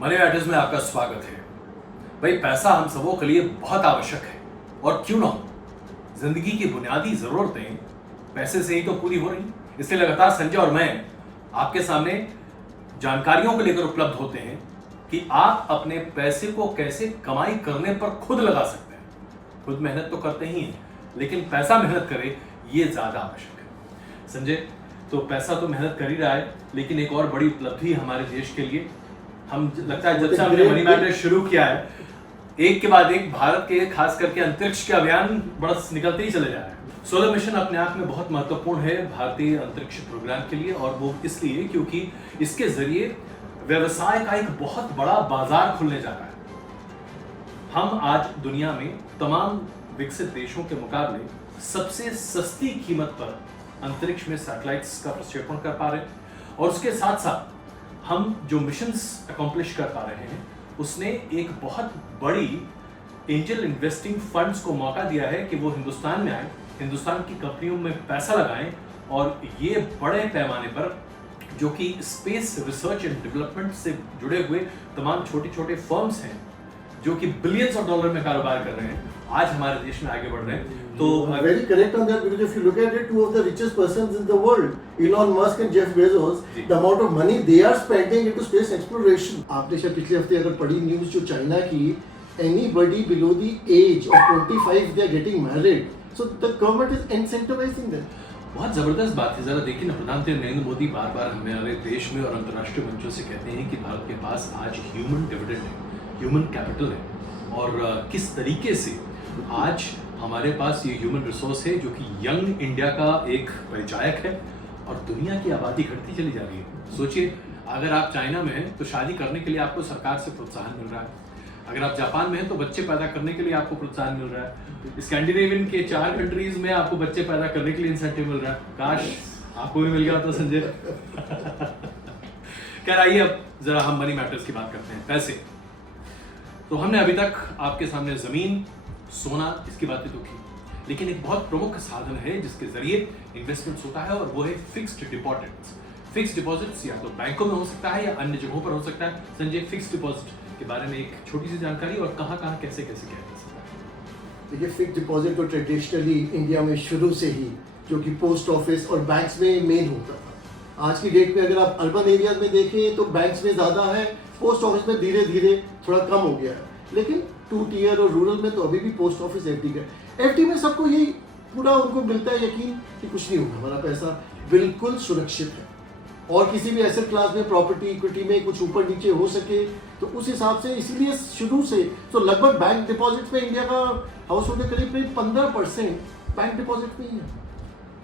Money matters में आपका स्वागत है। भाई, पैसा हम सबों के लिए बहुत आवश्यक है और क्यों ना हो, जिंदगी की बुनियादी जरूरतें पैसे से ही तो पूरी हो रही। इसलिए लगातार संजय और मैं आपके सामने जानकारियों को लेकर उपलब्ध होते हैं कि आप अपने पैसे को कैसे कमाई करने पर खुद लगा सकते हैं। खुद मेहनत तो करते ही हैं, लेकिन पैसा मेहनत करे ये ज्यादा आवश्यक है। संजय, तो पैसा तो मेहनत कर ही रहा है, लेकिन एक और बड़ी उपलब्धि हमारे देश के लिए, हम लगता है जब से हमने मनी मैटर शुरू किया है, एक के बाद एक भारत के खास करके अंतरिक्ष के अभियान बरस निकलते ही चले जा रहे हैं। सोलर मिशन अपने आप में बहुत महत्वपूर्ण है भारतीय अंतरिक्ष प्रोग्राम के लिए, और वो इसलिए क्योंकि इसके जरिए व्यवसाय का एक बहुत बड़ा बाजार खुलने जा रहा है। हम आज दुनिया में तमाम विकसित देशों के मुकाबले सबसे सस्ती कीमत पर अंतरिक्ष में सैटेलाइट्स का प्रक्षेपण कर पा रहे हैं, और उसके साथ साथ हम जो मिशंस अकॉम्प्लिश कर पा रहे हैं उसने एक बहुत बड़ी एंजल इन्वेस्टिंग फंड्स को मौका दिया है कि वो हिंदुस्तान में आए, हिंदुस्तान की कंपनियों में पैसा लगाएं, और ये बड़े पैमाने पर जो कि स्पेस रिसर्च एंड डेवलपमेंट से जुड़े हुए तमाम छोटे छोटे फर्म्स हैं जो कि बिलियंस ऑफ डॉलर में कारोबार कर रहे हैं, आज हमारे देश में आगे बढ़ रहे हैं। तो very correct on that, because if you look at it, two of the richest persons in the world, Elon Musk and Jeff Bezos, the amount of money they are spending into space exploration. आपने शायद पिछले हफ्ते अगर पढ़ी news जो China की, anybody below the age of 25 they are getting married, so the government is incentivizing them. बहुत जबरदस्त बात है। जरा देखिए ना, प्रधानमंत्री नरेंद्र मोदी बार बार हमारे देश में और अंतर्राष्ट्रीय मंचों से कहते हैं कि भारत के पास आज ह्यूमन डिविडेंड है, ह्यूमन कैपिटल है, और किस तरीके से आज हमारे पास ये ह्यूमन रिसोर्स है जो कि यंग इंडिया का एक परिचायक है, और दुनिया की आबादी घटती चली जा रही है। सोचिए, अगर आप चाइना में हैं तो शादी करने के लिए आपको सरकार से प्रोत्साहन मिल रहा है, अगर आप जापान में हैं तो बच्चे पैदा करने के लिए आपको प्रोत्साहन मिल रहा है, स्कैंडिनेवियन के 4 कंट्रीज में आपको बच्चे पैदा करने के लिए इंसेंटिव मिल रहा है। काश आपको भी मिल गया तो संजय। खैर, आइए अब जरा हम मनी मैटर्स की बात करते हैं। पैसे तो हमने अभी तक आपके सामने जमीन, सोना, इसकी बातें तो की, लेकिन एक बहुत प्रमुख साधन है जिसके जरिए इन्वेस्टमेंट्स होता है, और वो है फिक्स्ड डिपॉजिट्स। फिक्स्ड डिपॉजिट्स या तो बैंकों में हो सकता है या अन्य जगहों पर हो सकता है। संजय, फिक्स्ड डिपॉजिट के बारे में एक छोटी सी जानकारी, और कहाँ कहाँ कैसे कैसे किया जा सकता है। देखिए, फिक्स्ड डिपॉजिट तो ट्रेडिशनली इंडिया में शुरू से ही जो कि पोस्ट ऑफिस और बैंक्स में मेन होता था। आज की डेट में अगर आप अर्बन एरियाज में देखें तो बैंक्स में ज़्यादा है, पोस्ट ऑफिस में धीरे धीरे थोड़ा कम हो गया है, लेकिन 2 टियर और रूरल में तो अभी भी पोस्ट ऑफिस एफडी का। एफडी में सबको यही पूरा उनको मिलता है यकीन कि कुछ नहीं होगा, हमारा पैसा बिल्कुल सुरक्षित है, और किसी भी एसेट क्लास में प्रॉपर्टी इक्विटी में कुछ ऊपर नीचे हो सके तो उस हिसाब से, इसीलिए शुरू से तो लगभग बैंक डिपॉजिट में इंडिया का हाउस होल्ड करीब 15% बैंक डिपॉजिट में ही है,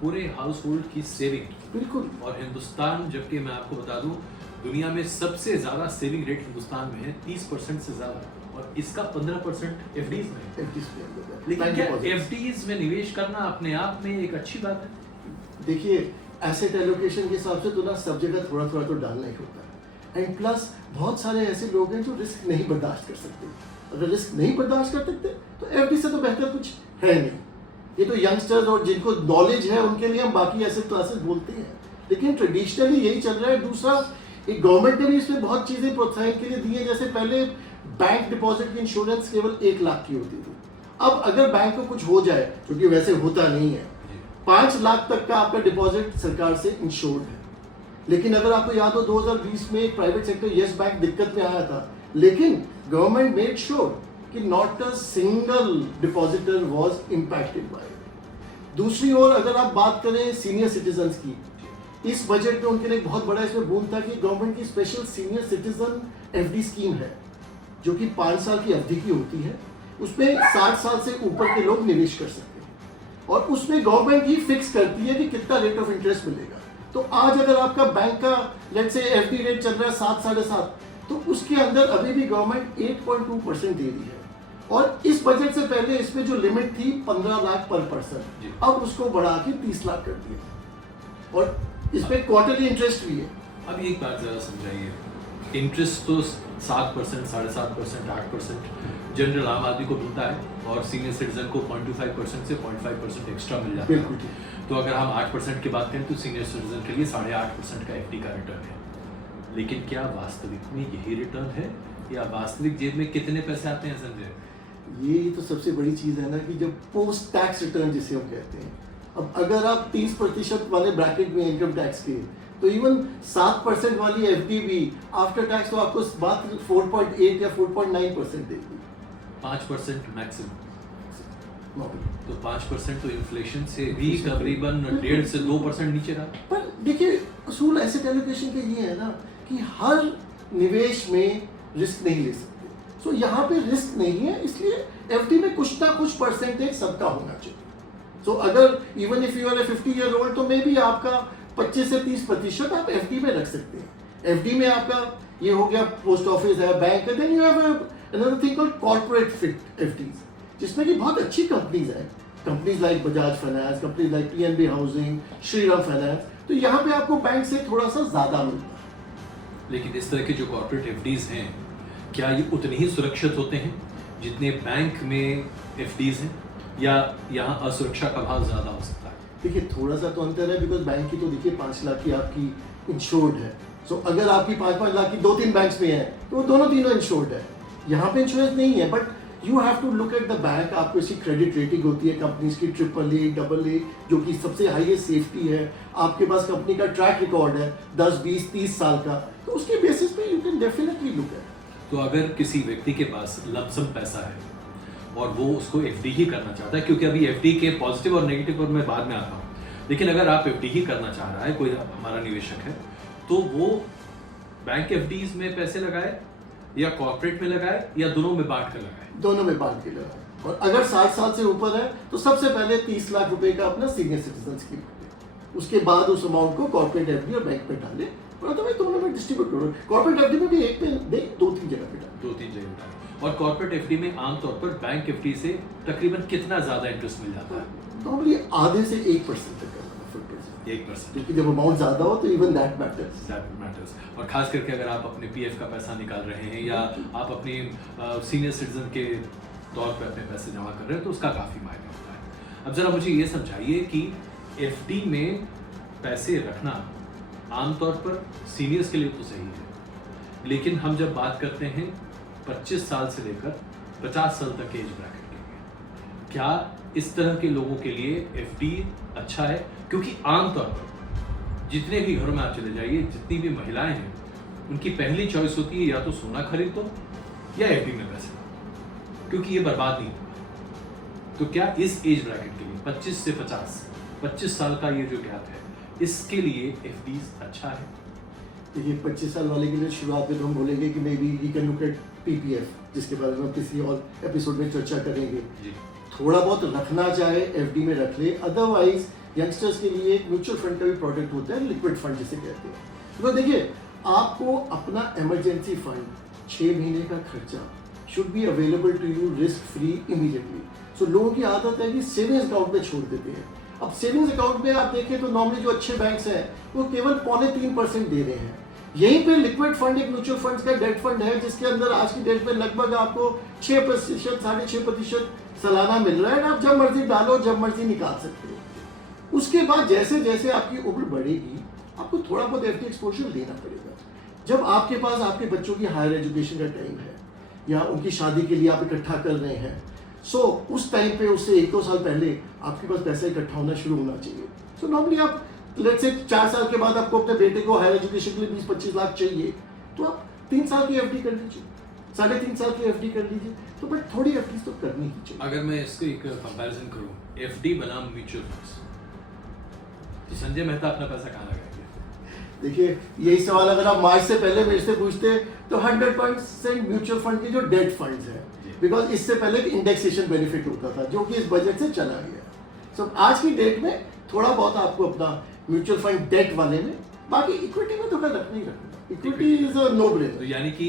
पूरे हाउस होल्ड की सेविंग। बिल्कुल। और हिंदुस्तान, जबकि मैं आपको बता दूं दुनिया में सबसे ज्यादा सेविंग रेट हिंदुस्तान में है, 30% से ज्यादा, और इसका 15% एफडीज में है। लेकिन क्या एफडीज में निवेश करना अपने आप में एक अच्छी बात है? देखिए, एसेट एलोकेशन के हिसाब से तो ना सब जगह थोड़ा थोड़ा तो डालना ही होता है, एंड प्लस बहुत सारे ऐसे लोग हैं जो रिस्क नहीं बर्दाश्त कर सकते। अगर रिस्क नहीं बर्दाश्त कर सकते तो एफडी से तो बेहतर कुछ है नहीं। ये तो यंगस्टर्स और जिनको नॉलेज है उनके लिए हम बाकी एसेट क्लासेस बोलते हैं, लेकिन ट्रेडिशनली यही चल रहा है। दूसरा, एक गवर्नमेंट ने भी इसमें बहुत चीज़ें प्रोत्साहन के लिए दी है। जैसे पहले बैंक डिपॉजिट की इंश्योरेंस केवल 1 लाख की होती थी, अब अगर बैंक को कुछ हो जाए, क्योंकि वैसे होता नहीं है, 5 लाख तक का आपका डिपॉजिट सरकार से इंश्योर्ड है। लेकिन अगर आपको याद हो 2020 में एक प्राइवेट सेक्टर येस बैंक दिक्कत में आया था, लेकिन गवर्नमेंट मेड श्योर कि not a single depositor was impacted by. दूसरी ओर अगर आप बात करें सीनियर सिटीजन्स की, इस बजट में उनके लिए बहुत बड़ा इसमें बूम था कि गवर्नमेंट की special senior citizen FD scheme है जो कि 5 साल की अवधि की होती है। उसमें 60 साल से ऊपर के लोग निवेश कर सकते हैं, और उसमें गवर्नमेंट ही फिक्स करती है कि कितना रेट ऑफ इंटरेस्ट मिलेगा। तो आज अगर आपका बैंक का लेट्स से एफडी रेट चल रहा है 7, 7.5, तो उसके अंदर अभी भी गवर्नमेंट 8.2% दे रही है, और इस बजट से पहले इसमें जो लिमिट थी 15 लाख पर पर्सन, अब उसको बढ़ा के 30 लाख कर दिया, और इसमें क्वार्टरली इंटरेस्ट भी है। अब एक बात जरा समझाइए, इंटरेस्ट तो 7%, 7.5%, 8% जनरल आम आदमी को मिलता है, और सीनियर सिटीजन को 0.25% से 0.5% एक्स्ट्रा मिल जाता है। तो अगर हम 8% की बात करें तो सीनियर सिटीजन के लिए 8.5% का एफडी का रिटर्न है। लेकिन क्या वास्तविक में यही रिटर्न है, या वास्तविक जेब में कितने पैसे आते हैं संजय? ये तो सबसे बड़ी चीज़ है ना कि जब पोस्ट टैक्स रिटर्न जिसे हम कहते हैं, अब अगर आप 30% वाले ब्रैकेट में इनकम टैक्स के, तो इवन 7% वाली एफडी भी आफ्टर टैक्स तो आपको बात 4.8 या 4.9% देगी। 5% मैक्सिमम, नॉर्मली। तो 5% तो इन्फ्लेशन से भी करीबन 1.5 से 2% नीचे रहा। पर देखिए, असूल एसेट एलोकेशन का ये है ना कि हर निवेश में रिस्क नहीं ले सकते। सो यहाँ पे रिस्क नहीं है, इसलिए एफडी में कुछ ना कुछ परसेंटेज सबका होना चाहिए। सो अगर even if you are 50 year old, तो मे बी आपका 25 से 30% आप एफडी में रख सकते हैं। एफडी में आपका ये हो गया, पोस्ट ऑफिस है, बैंक है, then you have another thing called corporate fixed FDs, जिसमें कि बहुत अच्छी कंपनीज हैं, companies like Bajaj finance, companies like PNB housing, Shriram finance. तो यहाँ पे आपको बैंक से थोड़ा सा ज्यादा मिलता है। लेकिन इस तरह के जो कॉर्पोरेट एफडीज हैं, क्या ये उतने ही सुरक्षित होते हैं जितने बैंक में एफडीज हैं, या यहाँ असुरक्षा का भाव ज़्यादा हो सकता है? देखिए, थोड़ा सा तो अंतर है, बिकॉज बैंक की तो देखिए 5 लाख की आपकी इंश्योर्ड है। सो अगर आपकी 5-5 लाख की 2-3 बैंक्स में है, तो वो दोनों तीनों इंश्योर्ड है। यहाँ पे इंश्योरेंस नहीं है, but you have to look at the bank. आपको इसकी क्रेडिट रेटिंग होती है कंपनीज की, AAA, AA, जो कि सबसे हाईएस्ट सेफ्टी है। आपके पास कंपनी का ट्रैक रिकॉर्ड है 10, 20, 30 साल का, तो उसके बेसिस पे you can definitely look at. तो अगर किसी व्यक्ति के पास लमसम पैसा है और वो उसको एफडी ही करना चाहता है, क्योंकि अभी एफडी के पॉजिटिव और नेगेटिव पर मैं बाद में आता हूँ, लेकिन अगर आप एफडी ही करना चाह रहा है, कोई हमारा निवेशक है, तो वो बैंक एफडीज में पैसे लगाए या कॉर्पोरेट में लगाए या दोनों में बांट कर लगाए? दोनों में बांट के लगाए। और अगर 60 साल से ऊपर है, तो सबसे पहले 30 लाख रुपए का अपना सीनियर सिटीजन स्कीम करें, उसके बाद उस अमाउंट को कॉर्पोरेट एफडी और बैंक में डालें, और तो भाई दोनों में डिस्ट्रीब्यूट करो। कॉर्पोरेट एफडी में भी एक में नहीं, 2-3 जगह पे डालें। 2-3 जगह डालें। और कॉर्पोरेट एफडी में आमतौर पर बैंक एफडी से तकरीबन कितना ज्यादा इंटरेस्ट मिल जाता है? नॉर्मली आधे से 1% तक का 1%। क्योंकि जब अमाउंट ज्यादा हो तो इवन दैट मैटर्स। और खास करके अगर आप अपने पीएफ का पैसा निकाल रहे हैं, या आप अपनी सीनियर सिटीजन के तौर पे अपने पैसे जमा कर रहे हैं, तो उसका काफ़ी मायने होता है। अब ज़रा मुझे ये समझाइए कि एफडी में पैसे रखना आमतौर पर सीनियर्स के लिए तो सही है, लेकिन हम जब बात करते हैं 25 साल से लेकर 50 साल तक के एज ब्रैकेट के लिए, क्या इस तरह के लोगों के लिए एफडी अच्छा है? क्योंकि आमतौर पर जितने भी घरों में आप चले जाइए, जितनी भी महिलाएं हैं, उनकी पहली चॉइस होती है या तो सोना खरीद दो या एफडी में पैसे डालो, क्योंकि ये बर्बाद नहीं होगा। तो क्या इस एज ब्रैकेट के लिए 25 से 25 साल का ये जो गैप है, इसके लिए एफडी अच्छा है? देखिए, 25 साल वाले के लिए शुरुआत में तो हम बोलेंगे कि maybe we can look at PPF, जिसके बारे में हम किसी और एपिसोड में चर्चा करेंगे। थोड़ा बहुत रखना चाहे एफडी में रख ले, अदरवाइज यंगस्टर्स के लिए एक म्यूचुअल फंड का भी प्रोडक्ट होता है, लिक्विड फंड जिसे कहते हैं। तो देखिए, आपको अपना इमरजेंसी फंड 6 महीने का खर्चा should be available to you risk free immediately. So लोगों की आदत है कि सेविंग्स अकाउंट में छोड़ देते हैं। अब सेविंग्स अकाउंट में आप देखें तो नॉर्मली जो अच्छे बैंक्स हैं वो केवल 0.3% दे रहे हैं। यहीं पे लिक्विड फंड एक म्यूचुअल फंड का डेट फंड है, जिसके अंदर आज की डेट में लगभग आपको 6%, 6.5% सालाना मिल रहा है। आप जब मर्जी डालो, जब मर्जी निकाल सकते हो। उसके बाद जैसे जैसे आपकी उम्र बढ़ेगी, आपको थोड़ा बहुत एफडी एक्सपोजर लेना पड़ेगा। जब आपके पास आपके बच्चों की हायर एजुकेशन का टाइम है, या उनकी शादी के लिए आप इकट्ठा कर रहे हैं, सो उस टाइम पे उससे 1-2 साल पहले आपके पास पैसा इकट्ठा होना शुरू होना चाहिए। सो नॉर्मली आप लेट्स से 4 साल के बाद आपको अपने बेटे को हायर एजुकेशन के लिए 20-25 लाख चाहिए, तो आप 3 साल की एफडी कर लीजिए, 3.5 साल की एफडी कर लीजिए। तो बट थोड़ी एफडी तो करनी ही चाहिए। अगर मैं इसको एक कंपैरिजन करूं, एफडी बनाम म्यूचुअल फंड्स, तो संजय मेहता अपना पैसा कहाँ लगाएंगे? देखिए, यही सवाल अगर आप मार्च से पहले मेरे से पूछते तो 100% म्यूचुअल फंड के जो डेट फंड्स हैं, बिकॉज इससे पहले इंडेक्सेशन बेनिफिट होता था, जो कि इस बजट से चला गया। सो आज की डेट में थोड़ा बहुत आपको अपना म्यूचुअल फंड डेट वाले में, बाकी इक्विटी में तो कर रखना ही रखना। Equity is a no brainer. तो यानी कि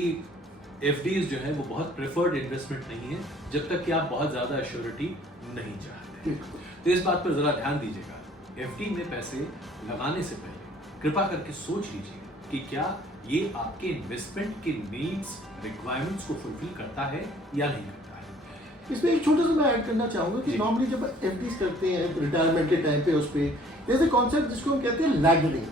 एफडीज जो है वो बहुत प्रेफर्ड इन्वेस्टमेंट नहीं है, जब तक कि आप बहुत ज़्यादा एश्योरिटी नहीं चाहते। तो इस बात पर ज़रा ध्यान दीजिएगा, एफडी में पैसे लगाने से पहले कृपा करके सोच लीजिए कि क्या ये आपके इन्वेस्टमेंट के नीड्स, रिक्वायरमेंट्स को फुलफिल करता है या नहीं करता है। इसमें एक छोटा सा मैं ऐड करना चाहूँगा कि नॉर्मली जब एफडीज करते हैं रिटायरमेंट के टाइम पे, उस पर जैसे कॉन्सेप्ट जिसको हम कहते हैं लैडरिंग।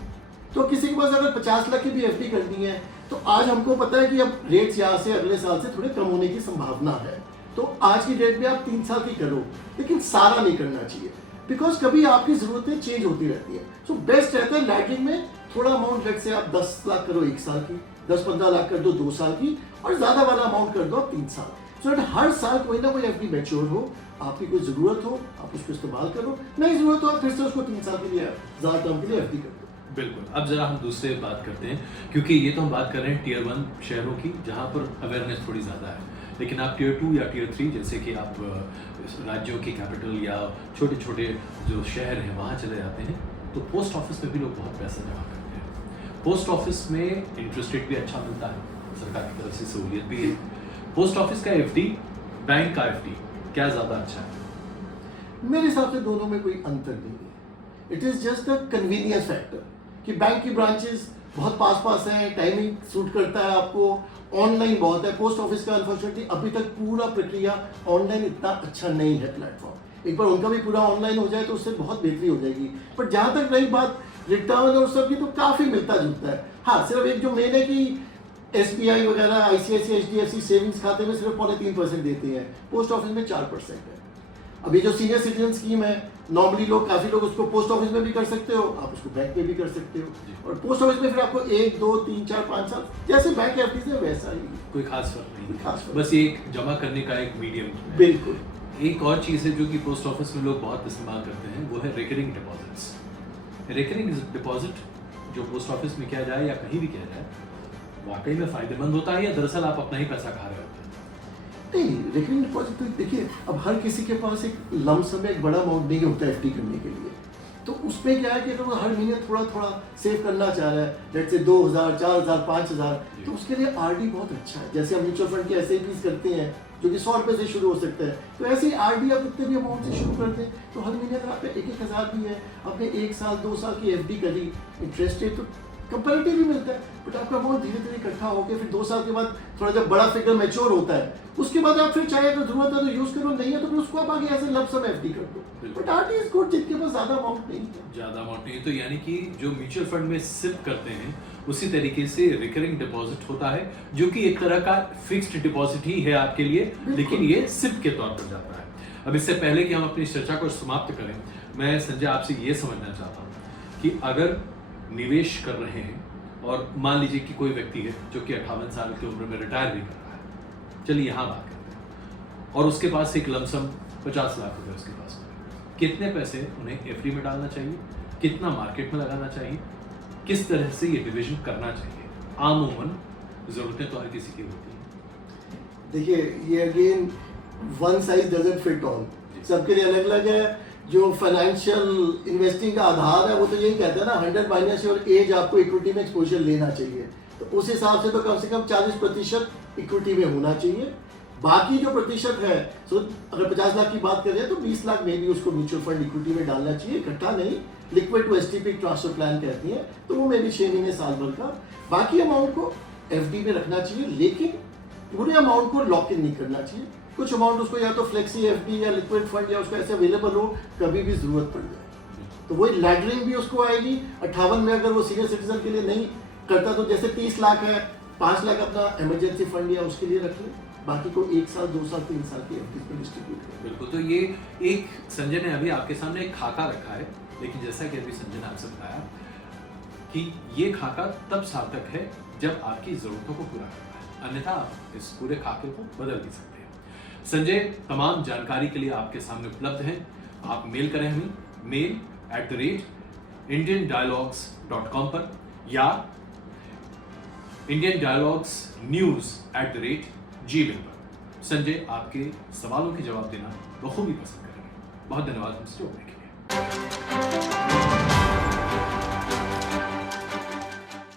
तो किसी के पास अगर 50 लाख की भी एफडी करनी है तो आज हमको पता है कि अब रेट्स यहाँ से अगले साल से थोड़े कम होने की संभावना है, तो आज की डेट में आप 3 साल की करो, लेकिन सारा नहीं करना चाहिए, बिकॉज कभी आपकी जरूरतें चेंज होती रहती है। सो बेस्ट रहता है लैडरिंग में थोड़ा अमाउंट, लेट से आप 10 लाख करो 1 साल की, 10-15 लाख कर दो 2 साल की, और ज्यादा वाला अमाउंट कर दो आप 3 साल। सो हर साल कोई ना कोई एफडी मैच्योर हो, आपकी कोई जरूरत हो आप उसको इस्तेमाल करो, नहीं जरूरत हो आप फिर से उसको 3 साल के लिए ज्यादा टर्म के लिए एफडी कर दो। बिल्कुल। अब जरा हम दूसरे बात करते हैं, क्योंकि ये तो हम बात कर रहे हैं टियर 1 शहरों की जहाँ पर अवेयरनेस थोड़ी ज़्यादा है, लेकिन आप टियर 2 या टियर 3 जैसे कि आप राज्यों की कैपिटल या छोटे छोटे जो शहर हैं वहाँ चले जाते हैं, तो पोस्ट ऑफिस में भी लोग बहुत पैसा जमा करते हैं। पोस्ट ऑफिस में इंटरेस्ट रेट भी अच्छा मिलता है, सरकार की तरफ से सहूलियत भी है। पोस्ट ऑफिस का एफडी, बैंक का एफडी क्या ज़्यादा अच्छा है? मेरे हिसाब से दोनों में कोई अंतर नहीं है। It is just a convenience factor कि बैंक की ब्रांचेस बहुत पास पास हैं, टाइमिंग सूट करता है आपको, ऑनलाइन बहुत है। पोस्ट ऑफिस का अनफॉर्चुनेटली अभी तक पूरा प्रक्रिया ऑनलाइन इतना अच्छा नहीं है प्लेटफॉर्म। एक बार उनका भी पूरा ऑनलाइन हो जाए तो उससे बहुत बेहतरी हो जाएगी। बट जहाँ तक रही बात रिटर्न और सब की, तो काफ़ी मिलता जुलता है। हाँ, सिर्फ एक जो मेन है कि SBI वगैरह ICICI HDFC सेविंग्स खाते में सिर्फ 3.5% देते हैं, पोस्ट ऑफिस में 4% है। अभी जो सीनियर सिटीजन स्कीम है, नॉर्मली लोग काफ़ी लोग उसको पोस्ट ऑफिस में भी कर सकते हो, आप उसको बैंक में भी कर सकते हो, और पोस्ट ऑफिस में फिर आपको 1, 2, 3, 4, 5 साल जैसे बैंक एफडी से वैसा ही, कोई खास फर्क नहीं, खास फर्क। बस ये जमा करने का एक मीडियम। बिल्कुल। एक और चीज़ है जो कि पोस्ट ऑफिस में लोग बहुत इस्तेमाल करते हैं, वो है रिकरिंग डिपॉजिट्स। रिकरिंग डिपॉजिट जो पोस्ट ऑफिस में किया जाए या कहीं भी किया जाए, वाकई में फ़ायदेमंद होता है या दरअसल आप अपना ही पैसा खा रहे होते हैं? नहीं, रिकरिंग डिपॉजिट तो देखिए, अब हर किसी के पास एक लमसम में एक बड़ा अमाउंट नहीं होता एफडी करने के लिए, तो उसमें क्या है कि अगर वो हर महीने थोड़ा थोड़ा सेव करना चाह रहा है, लेट से 2000, 4000, 5000, तो उसके लिए आरडी बहुत अच्छा है। जैसे हम म्यूचुअल फंड के SIPs करते हैं जो कि 100 रुपये से शुरू हो सकता है, तो ऐसे ही आरडी आप कितने भी अमाउंट से शुरू करते हैं, तो हर महीने अगर आपका 1-1000 भी है, आपने 1 साल 2 साल की एफडी करी, इंटरेस्ट रेट तो कंपैरेटिव भी मिलता है, बट आपका अमाउंट धीरे धीरे इकट्ठा होकर फिर 2 साल के बाद थोड़ा जब बड़ा फिगर मैच्योर होता है, उसके बाद आप फिर चाहे अगर जरूरत है तो यूज करो, नहीं है तो फिर उसको आप आगे ऐसे लंप सम एफडी कर दो। बट आरडी इज गुड जिनके पास ज्यादा अमाउंट नहीं है। ज़्यादा अमाउंट नहीं, तो यानी कि जो म्यूचुअल फंड में सिप करते हैं उसी तरीके से रिकरिंग डिपॉजिट होता है, जो कि एक तरह का फिक्स्ड डिपॉजिट ही है आपके लिए, लेकिन ये सिप के तौर पर जाता है। अब इससे पहले कि हम अपनी चर्चा को समाप्त करें, मैं संजय आपसे ये समझना चाहता हूँ कि अगर निवेश कर रहे हैं और मान लीजिए कि कोई व्यक्ति है जो कि 58 साल की उम्र में रिटायर भी कर रहा है, चलिए यहाँ बात करते हैं, और उसके पास एक लमसम 50 लाख रुपए उसके पास है, कितने पैसे उन्हें एफडी में डालना चाहिए, कितना मार्केट में लगाना चाहिए, किस तरह से ये डिवीजन करना चाहिए? आमूमन जरूरतें तो हर किसी की होती हैं। देखिए, ये again one size doesn't fit all, सबके लिए अलग अलग है। जो फाइनेंशियल इन्वेस्टिंग का आधार है वो तो यही कहता है ना, 100 माइनस योर एज आपको इक्विटी में एक्सपोजर लेना चाहिए, तो उस हिसाब से तो कम से कम 40% इक्विटी में होना चाहिए। बाकी जो प्रतिशत है, सो अगर 50 लाख की बात करें तो 20 लाख में भी उसको म्यूचुअल फंड इक्विटी में डालना चाहिए, इकट्ठा नहीं, liquid to STP transfer plan कहती हैं, तो वो में भी 6 महीने साल भर का। बाकी अमाउंट को एफडी में रखना चाहिए, लेकिन पूरे अमाउंट को लॉक इन नहीं करना चाहिए। कुछ अमाउंट उसको या तो फ्लेक्सी एफडी या लिक्विड फंड या उसको ऐसे अवेलेबल हो, कभी भी जरूरत पड़ जाए तो वही लैडरिंग भी उसको आएगी। 58 में अगर वो सीनियर सिटीजन के लिए नहीं करता तो जैसे 30 लाख है, 5 लाख अपना इमरजेंसी फंड या उसके लिए रख ले, बाकी को 1 साल 2 साल 3 साल की एफडी में डिस्ट्रीब्यूट करें। बिल्कुल। तो ये एक संजय ने अभी आपके सामने एक खाका रखा है, लेकिन जैसा कि अभी संजय ने आपसे बताया कि ये खाका तब सार्थक है जब आपकी जरूरतों को पूरा करता है, अन्यथा आप इस पूरे खाके को बदल भी सकते हैं। संजय तमाम जानकारी के लिए आपके सामने उपलब्ध हैं, आप मेल करें हमें mail@indiandialogues.com पर या indiandialoguesnews@gmail पर। संजय आपके सवालों के जवाब देना बखूबी पसंद करेंगे। बहुत धन्यवाद हमसे जुड़ने के लिए।